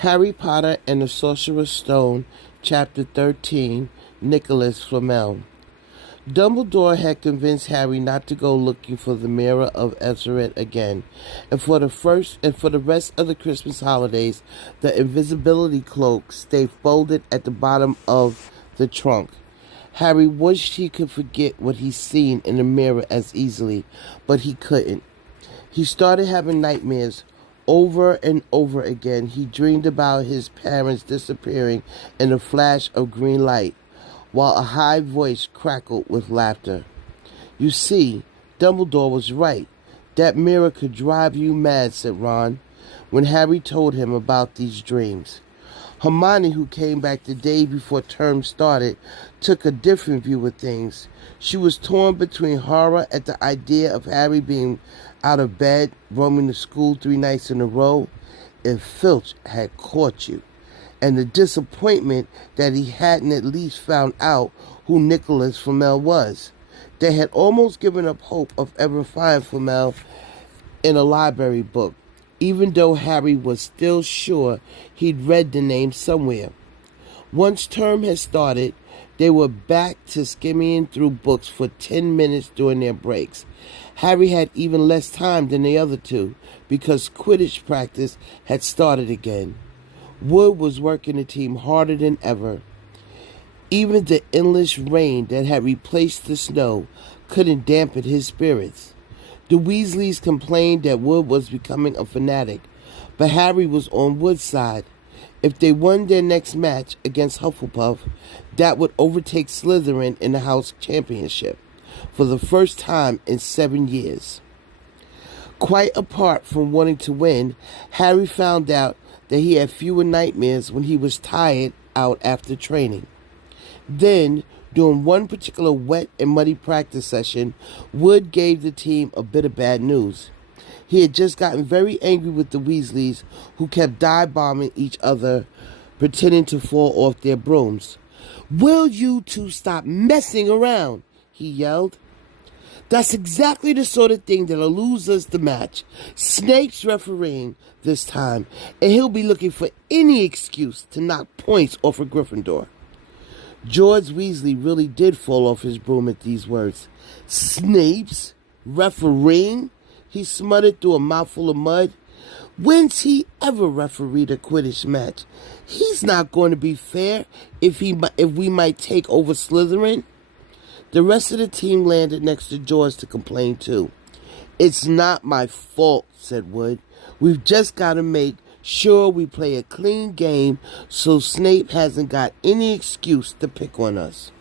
Harry Potter and the Sorcerer's Stone, Chapter 13, NICOLAS FLAMEL. Dumbledore had convinced Harry not to go looking for the Mirror of Ezzard again, and for the rest of the Christmas holidays, the invisibility cloak stayed folded at the bottom of the trunk. Harry wished he could forget what he'd seen in the mirror as easily, but he couldn't. He started having nightmares. Over and over again, he dreamed about his parents disappearing in a flash of green light, while a high voice crackled with laughter. "You see, Dumbledore was right. That mirror could drive you mad," said Ron, when Harry told him about these dreams. Hermione, who came back the day before term started, took a different view of things. She was torn between horror at the idea of Harry being out of bed, roaming to school 3 nights in a row, if Filch had caught you, and the disappointment that he hadn't at least found out who Nicolas Flamel was. They had almost given up hope of ever finding Flamel in a library book, even though Harry was still sure he'd read the name somewhere. Once term had started, they were back to skimming through books for 10 minutes during their breaks. Harry had even less time than the other two, because Quidditch practice had started again. Wood was working the team harder than ever. Even the endless rain that had replaced the snow couldn't dampen his spirits. The Weasleys complained that Wood was becoming a fanatic, but Harry was on Wood's side. If they won their next match against Hufflepuff, that would overtake Slytherin in the house championship for the first time in 7 years. Quite apart from wanting to win, Harry found out that he had fewer nightmares when he was tired out after training. Then, during one particular wet and muddy practice session, Wood gave the team a bit of bad news. He had just gotten very angry with the Weasleys, who kept dive-bombing each other, pretending to fall off their brooms. "Will you two stop messing around?" he yelled. "That's exactly the sort of thing that'll lose us the match. Snape's refereeing this time, and he'll be looking for any excuse to knock points off of Gryffindor." George Weasley really did fall off his broom at these words. "Snape's refereeing?" he smuttered through a mouthful of mud. "When's he ever refereed a Quidditch match? He's not going to be fair if we might take over Slytherin." The rest of the team landed next to George to complain too. "It's not my fault," said Wood. "We've just got to make sure we play a clean game so Snape hasn't got any excuse to pick on us."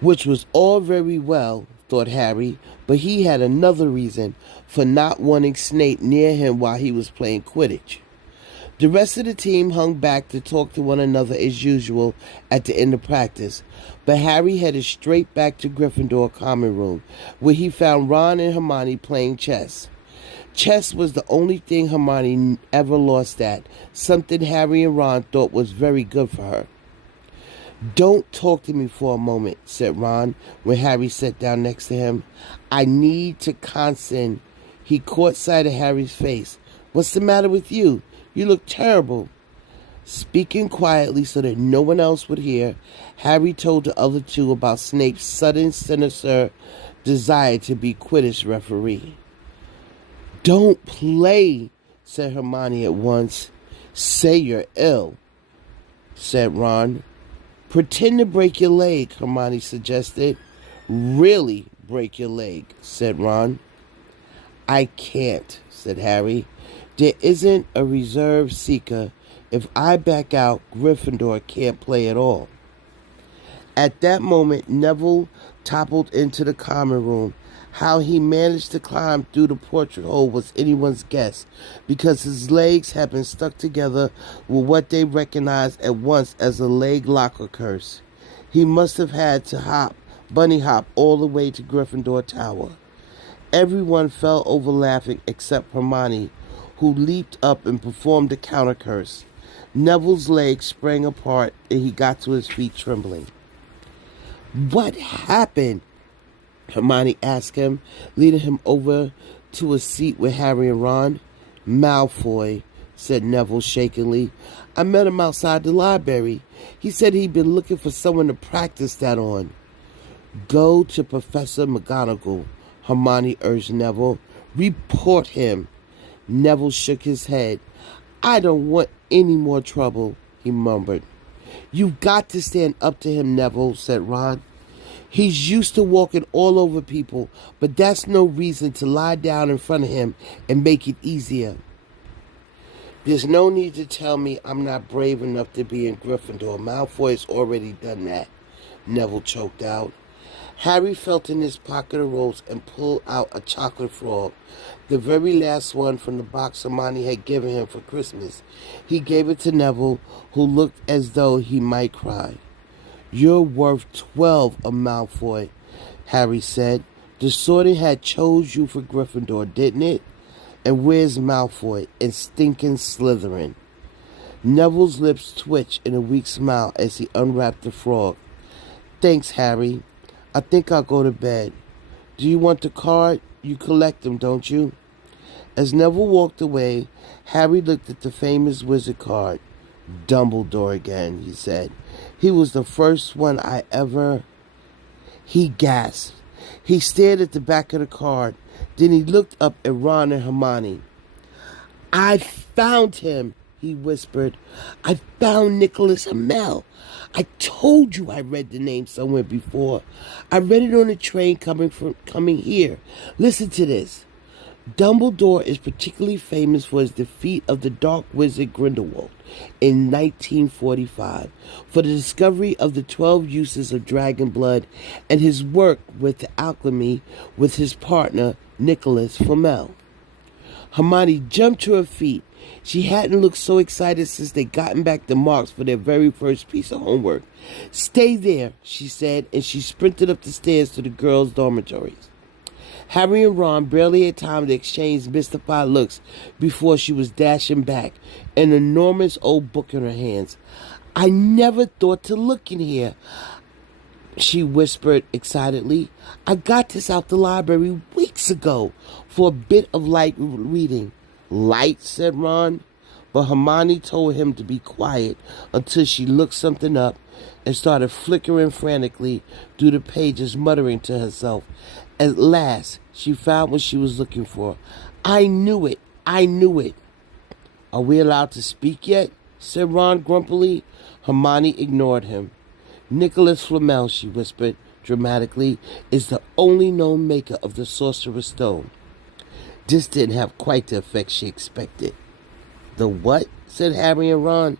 Which was all very well, thought Harry, but he had another reason for not wanting Snape near him while he was playing Quidditch. The rest of the team hung back to talk to one another as usual at the end of practice, but Harry headed straight back to Gryffindor common room, where he found Ron and Hermione playing chess. Chess was the only thing Hermione ever lost at, something Harry and Ron thought was very good for her. "Don't talk to me for a moment," said Ron when Harry sat down next to him. "I need to concentrate." He caught sight of Harry's face. "What's the matter with you? You look terrible." Speaking quietly so that no one else would hear, Harry told the other two about Snape's sudden, sinister desire to be Quidditch referee. "Don't play," said Hermione at once. "Say you're ill," said Ron. "Pretend to break your leg," Hermione suggested. "Really break your leg," said Ron. "I can't," said Harry. "There isn't a reserve seeker. If I back out, Gryffindor can't play at all." At that moment, Neville toppled into the common room. How he managed to climb through the portrait hole was anyone's guess, because his legs had been stuck together with what they recognized at once as a leg locker curse. He must have had to bunny hop all the way to Gryffindor Tower. Everyone fell over laughing except Hermione, who leaped up and performed the counter curse. Neville's legs sprang apart and he got to his feet trembling. "What happened?" Hermione asked him, leading him over to a seat with Harry and Ron. "Malfoy," said Neville shakingly. "I met him outside the library. He said he'd been looking for someone to practice that on." "Go to Professor McGonagall," Hermione urged Neville. "Report him." Neville shook his head. "I don't want any more trouble," he murmured. "You've got to stand up to him, Neville," said Ron. "He's used to walking all over people, but that's no reason to lie down in front of him and make it easier." "There's no need to tell me I'm not brave enough to be in Gryffindor. Malfoy's already done that," Neville choked out. Harry felt in his pocket of robes and pulled out a chocolate frog, the very last one from the box Hermione had given him for Christmas. He gave it to Neville, who looked as though he might cry. "You're worth 12 of Malfoy," Harry said. "The Sorting Hat chose you for Gryffindor, didn't it? And where's Malfoy and stinking Slytherin?" Neville's lips twitched in a weak smile as he unwrapped the frog. "Thanks, Harry. I think I'll go to bed. Do you want the card? You collect them, don't you?" As Neville walked away, Harry looked at the famous wizard card. "Dumbledore again," he said. "He was the first one I ever—" He gasped. He stared at the back of the card. Then he looked up at Ron and Hermione. "I found him," he whispered. "I found Nicholas Flamel. I told you I read the name somewhere before. I read it on the train coming here. Listen to this. Dumbledore is particularly famous for his defeat of the Dark Wizard Grindelwald in 1945, for the discovery of the 12 uses of dragon blood, and his work with the alchemy with his partner, Nicolas Flamel." Hermione jumped to her feet. She hadn't looked so excited since they'd gotten back the marks for their very first piece of homework. "Stay there," she said, and she sprinted up the stairs to the girls' dormitories. Harry and Ron barely had time to exchange mystified looks before she was dashing back, an enormous old book in her hands. "I never thought to look in here," she whispered excitedly. "I got this out the library weeks ago for a bit of light reading." "Light," said Ron, but Hermione told him to be quiet until she looked something up and started flickering frantically through the pages, muttering to herself. At last, she found what she was looking for. "I knew it! I knew it!" "Are we allowed to speak yet?" said Ron grumpily. Hermione ignored him. "Nicolas Flamel," she whispered dramatically, "is the only known maker of the Sorcerer's Stone." This didn't have quite the effect she expected. "The what?" said Harry and Ron.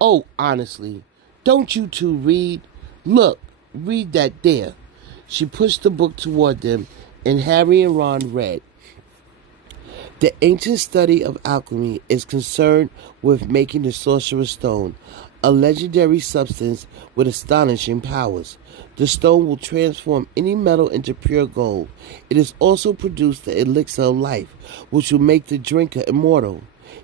"Oh, honestly, don't you two read? Look, read that there." She pushed the book toward them, and Harry and Ron read. "The ancient study of alchemy is concerned with making the Sorcerer's Stone, a legendary substance with astonishing powers. The stone will transform any metal into pure gold. It has also produced the elixir of life, which will make the drinker immortal.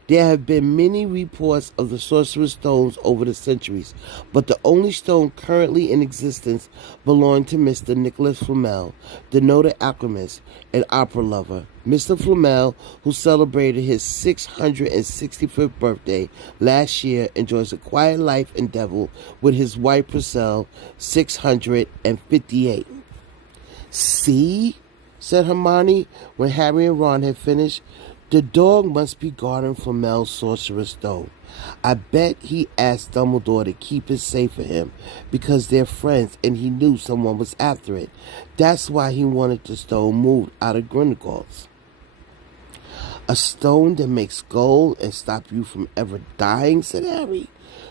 There have been many reports of the Sorcerer's Stones over the centuries, but the only stone currently in existence belonged to Mr. Nicolas Flamel, the noted alchemist and opera lover. Mr. Flamel, who celebrated his 665th birthday last year, enjoys a quiet life in Devil with his wife Purcell, 658. "See?" said Hermione when Harry and Ron had finished. "The dog must be guarding Flamel's Sorcerer's Stone. I bet he asked Dumbledore to keep it safe for him because they're friends and he knew someone was after it. That's why he wanted the stone moved out of Grindelwald's." "A stone that makes gold and stop you from ever dying," said Harry.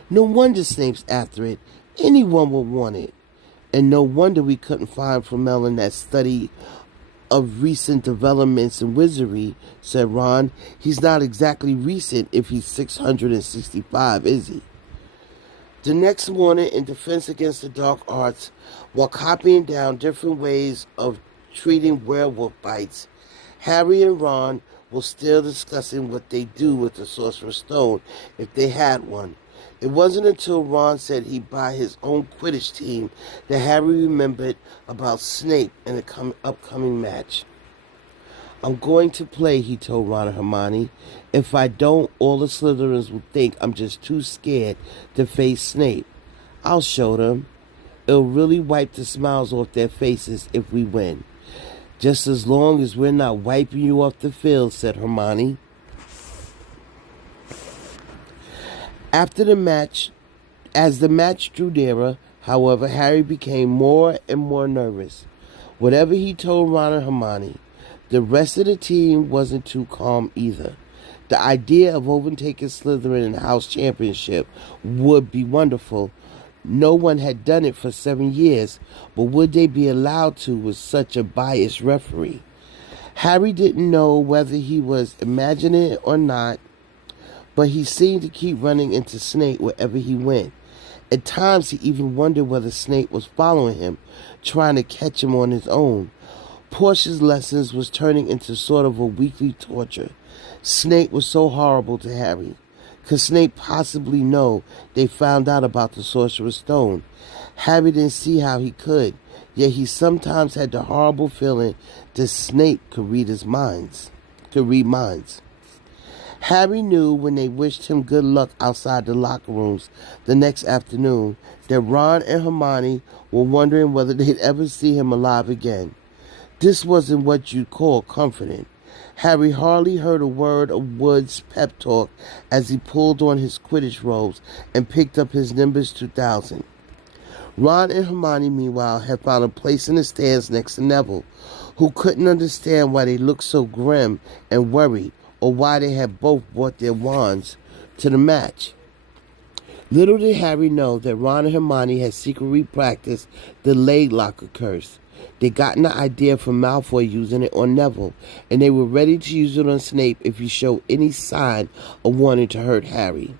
"No wonder Snape's after it. Anyone would want it. And no wonder we couldn't find Flamel in that study of recent developments in wizardry," said Ron. "He's not exactly recent if he's 665, is he?" The next morning, in defense against the dark arts, while copying down different ways of treating werewolf bites, Harry and Ron were still discussing what they'd do with the Sorcerer's Stone if they had one. It wasn't until Ron said he'd buy his own Quidditch team that Harry remembered about Snape and the upcoming match. I'm going to play, he told Ron and Hermione. If I don't, all the Slytherins will think I'm just too scared to face Snape. I'll show them. It'll really wipe the smiles off their faces if we win. Just as long as we're not wiping you off the field, said Hermione. After the match, as the match drew nearer, however, Harry became more and more nervous. Whatever he told Ron and Hermione, the rest of the team wasn't too calm either. The idea of overtaking Slytherin in the House Championship would be wonderful. No one had done it for 7 years, but would they be allowed to with such a biased referee? Harry didn't know whether he was imagining it or not, but he seemed to keep running into Snape wherever he went. At times he even wondered whether Snape was following him, trying to catch him on his own. Portia's lessons was turning into sort of a weekly torture. Snape was so horrible to Harry. Could Snape possibly know they found out about the Sorcerer's Stone? Harry didn't see how he could, yet he sometimes had the horrible feeling that Snape could read minds. Harry knew when they wished him good luck outside the locker rooms the next afternoon that Ron and Hermione were wondering whether they'd ever see him alive again. This wasn't what you'd call comforting. Harry hardly heard a word of Wood's pep talk as he pulled on his Quidditch robes and picked up his Nimbus 2000. Ron and Hermione, meanwhile, had found a place in the stands next to Neville, who couldn't understand why they looked so grim and worried, or why they had both brought their wands to the match. Little did Harry know that Ron and Hermione had secretly practiced the Leg Locker curse. They'd gotten the idea from Malfoy using it on Neville, and they were ready to use it on Snape if he showed any sign of wanting to hurt Harry.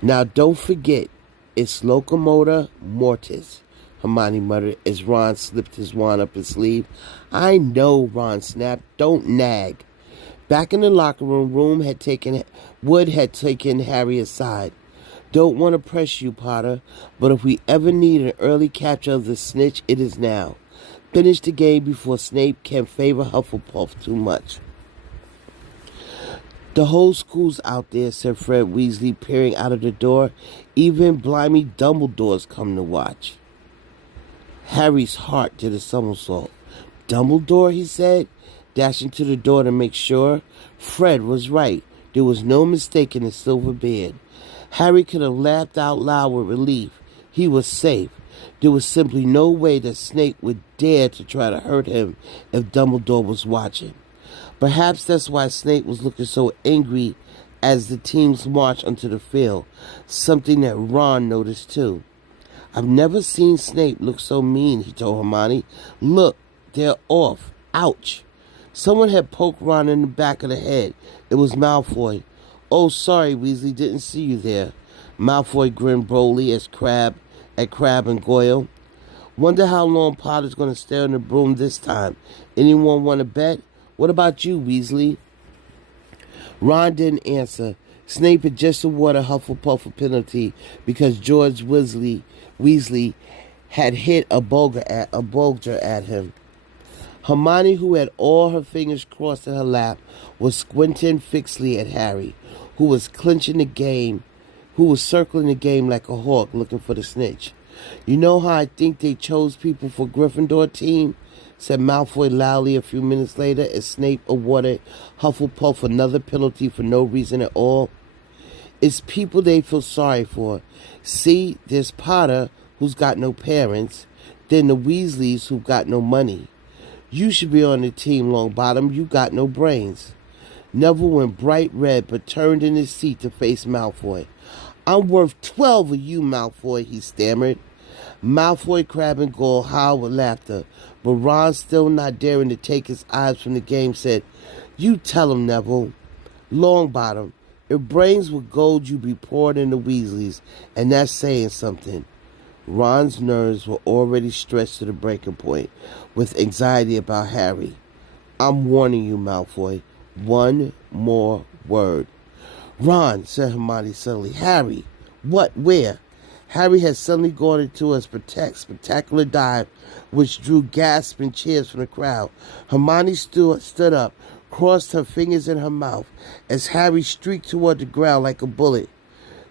Now don't forget, it's Locomotor Mortis, Hermione muttered as Ron slipped his wand up his sleeve. I know, Ron snapped. Don't nag. Back in the locker room, Wood had taken Harry aside. Don't want to press you, Potter, but if we ever need an early capture of the snitch, it is now. Finish the game before Snape can favor Hufflepuff too much. The whole school's out there, said Fred Weasley, peering out of the door. Even blimey Dumbledore's come to watch. Harry's heart did a somersault. Dumbledore, he said, dashing to the door to make sure. Fred was right. There was no mistaking the silver beard. Harry could have laughed out loud with relief. He was safe. There was simply no way that Snape would dare to try to hurt him if Dumbledore was watching. Perhaps that's why Snape was looking so angry as the teams marched onto the field, something that Ron noticed too. I've never seen Snape look so mean, he told Hermione. Look, they're off. Ouch. Someone had poked Ron in the back of the head. It was Malfoy. Oh, sorry, Weasley, didn't see you there. Malfoy grinned broadly at Crabbe and Goyle. Wonder how long Potter's going to stay on the broom this time. Anyone want to bet? What about you, Weasley? Ron didn't answer. Snape had just awarded Hufflepuff a penalty because George Weasley had hit a bulger at him. Hermione, who had all her fingers crossed in her lap, was squinting fixedly at Harry, who was circling the game like a hawk looking for the snitch. You know how I think they chose people for Gryffindor team? Said Malfoy loudly a few minutes later as Snape awarded Hufflepuff another penalty for no reason at all. It's people they feel sorry for. See, there's Potter, who's got no parents, then the Weasleys, who've got no money. You should be on the team, Longbottom. You got no brains. Neville went bright red, but turned in his seat to face Malfoy. I'm worth 12 of you, Malfoy, he stammered. Malfoy, Crabbe, and Goyle howled with laughter, but Ron, still not daring to take his eyes from the game, said, You tell him, Neville. Longbottom, if brains were gold, you'd be poured into Weasleys, and that's saying something. Ron's nerves were already stretched to the breaking point with anxiety about Harry. I'm warning you, Malfoy. One more word. Ron, said Hermione suddenly. Harry. What? Where? Harry had suddenly gone into a spectacular dive, which drew gasps and cheers from the crowd. Hermione stood up, crossed her fingers in her mouth, as Harry streaked toward the ground like a bullet.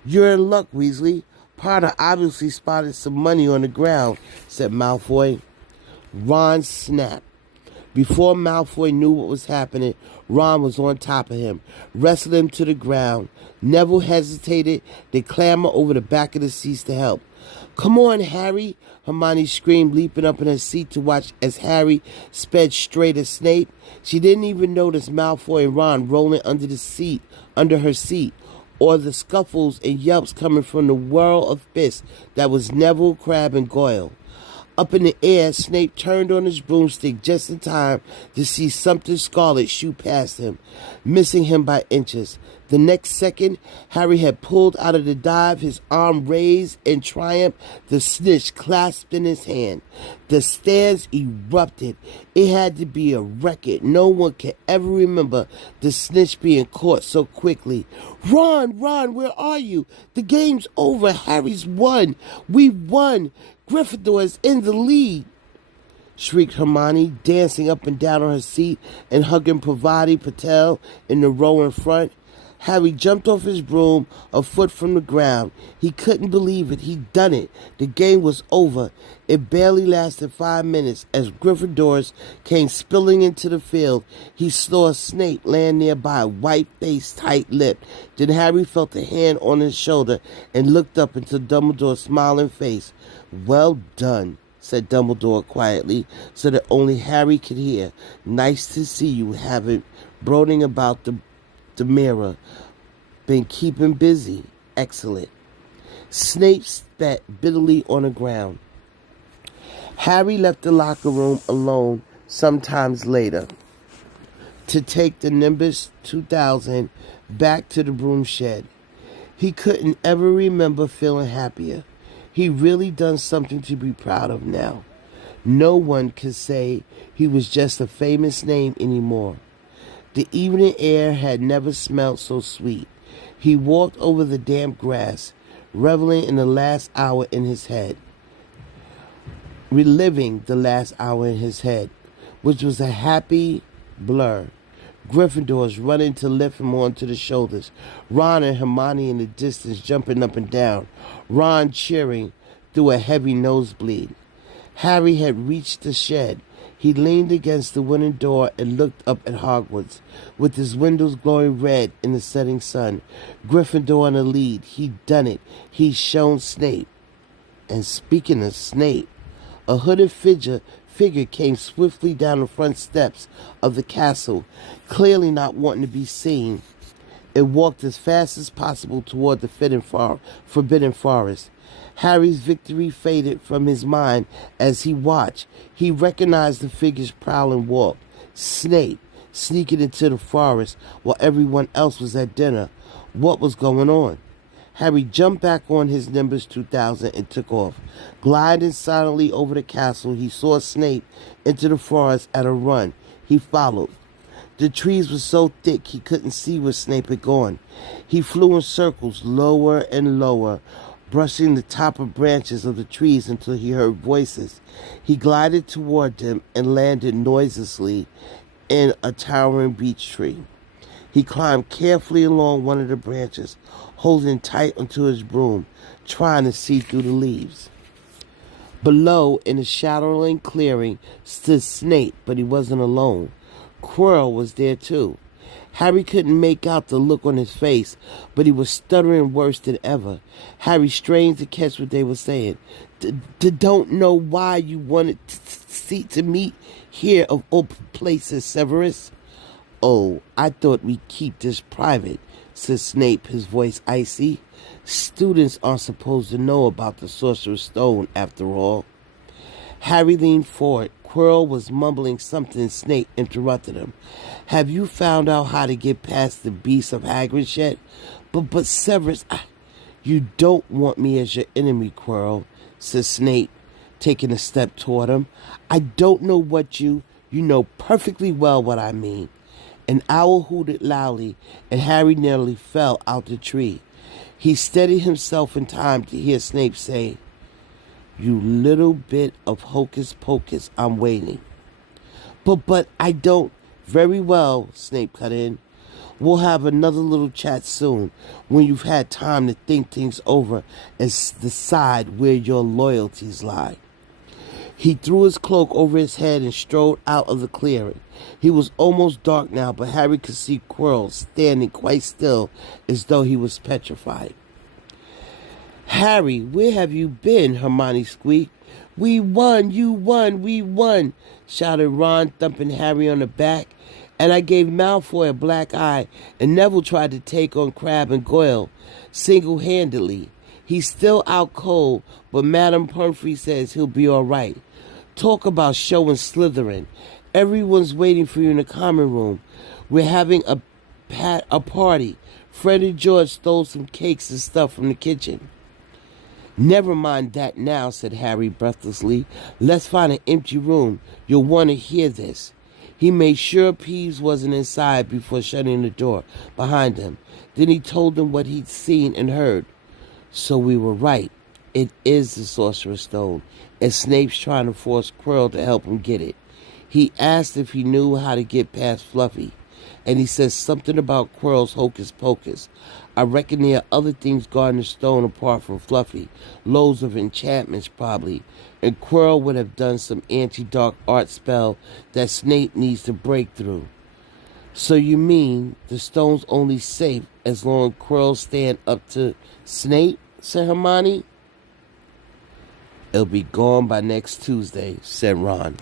"You're in luck, Weasley. Potter obviously spotted some money on the ground," said Malfoy. Ron snapped. Before Malfoy knew what was happening, Ron was on top of him, wrestled him to the ground. Neville hesitated. They clambered over the back of the seats to help. "Come on, Harry!" Hermione screamed, leaping up in her seat to watch as Harry sped straight at Snape. She didn't even notice Malfoy and Ron rolling under her seat, or the scuffles and yelps coming from the whirl of fists that was Neville, Crabbe, and Goyle. Up in the air, Snape turned on his broomstick just in time to see something scarlet shoot past him, missing him by inches. The next second, Harry had pulled out of the dive, his arm raised in triumph, the snitch clasped in his hand. The stands erupted. It had to be a record. No one could ever remember the snitch being caught so quickly. Ron, where are you? The game's over. Harry's won. We've won. Gryffindor is in the lead," shrieked Hermione, dancing up and down on her seat and hugging Parvati Patel in the row in front. Harry jumped off his broom a foot from the ground. He couldn't believe it. He'd done it. The game was over. It barely lasted 5 minutes. As Gryffindors came spilling into the field, he saw Snape laying nearby, white-faced, tight-lipped. Then Harry felt a hand on his shoulder and looked up into Dumbledore's smiling face. "Well done," said Dumbledore quietly, so that only Harry could hear. "Nice to see you haven't brooding about the mirror. Been keeping busy. Excellent." Snape spat bitterly on the ground. Harry left the locker room alone sometimes later to take the Nimbus 2000 back to the broom shed. He couldn't ever remember feeling happier. He really done something to be proud of now. No one could say he was just a famous name anymore. The evening air had never smelled so sweet. He walked over the damp grass, reveling in the last hour in his head. Reliving the last hour in his head, which was a happy blur. Gryffindors running to lift him onto the shoulders. Ron and Hermione in the distance jumping up and down. Ron cheering through a heavy nosebleed. Harry had reached the shed. He leaned against the wooden door and looked up at Hogwarts, with his windows glowing red in the setting sun. Gryffindor in the lead. He'd done it. He'd shown Snape. And speaking of Snape, a hooded figure came swiftly down the front steps of the castle, clearly not wanting to be seen. It walked as fast as possible toward the forbidden forest. Harry's victory faded from his mind as he watched. He recognized the figure's prowling walk. Snape, sneaking into the forest while everyone else was at dinner. What was going on? Harry jumped back on his Nimbus 2000 and took off. Gliding silently over the castle, he saw Snape into the forest at a run. He followed. The trees were so thick he couldn't see where Snape had gone. He flew in circles, lower and lower, brushing the top of branches of the trees until he heard voices. He glided toward them and landed noiselessly in a towering beech tree. He climbed carefully along one of the branches, holding tight onto his broom, trying to see through the leaves. Below, in a shadowing clearing, stood Snape, but he wasn't alone. Quirrell was there too. Harry couldn't make out the look on his face, but he was stuttering worse than ever. Harry strained to catch what they were saying. Don't know why you wanted to meet here of all places, Severus." "Oh, I thought we'd keep this private," said Snape, his voice icy. "Students aren't supposed to know about the Sorcerer's Stone, after all." Harry leaned forward. Quirrell was mumbling something. Snape interrupted him. "Have you found out how to get past the beast of Hagrid yet? But Severus, you don't want me as your enemy, Quirrell," said Snape, taking a step toward him. "I don't know what you know perfectly well what I mean." An owl hooted loudly, and Harry nearly fell out the tree. He steadied himself in time to hear Snape say, "You little bit of hocus pocus, I'm waiting." But I don't. Very well, Snape cut in. We'll have another little chat soon, when you've had time to think things over and decide where your loyalties lie. He threw his cloak over his head and strode out of the clearing. He was almost dark now, but Harry could see Quirrell standing quite still as though he was petrified. "Harry, where have you been?" Hermione squeaked. "We won, you won, we won," shouted Ron, thumping Harry on the back. "And I gave Malfoy a black eye, and Neville tried to take on Crabbe and Goyle single-handedly. He's still out cold, but Madame Pomfrey says he'll be all right. Talk about showing Slytherin. Everyone's waiting for you in the common room. We're having a party. Fred and George stole some cakes and stuff from the kitchen." "Never mind that now," said Harry breathlessly. "Let's find an empty room. You'll want to hear this." He made sure Peeves wasn't inside before shutting the door behind him. Then he told them what he'd seen and heard. "So we were right. It is the Sorcerer's Stone, and Snape's trying to force Quirrell to help him get it. He asked if he knew how to get past Fluffy, and he says something about Quirrell's hocus pocus. I reckon there are other things guarding the stone apart from Fluffy, loads of enchantments probably, and Quirrell would have done some anti-dark art spell that Snape needs to break through." "So you mean the stone's only safe as long as Quirrell stand up to Snape?" said Hermione. "It'll be gone by next Tuesday," said Ron.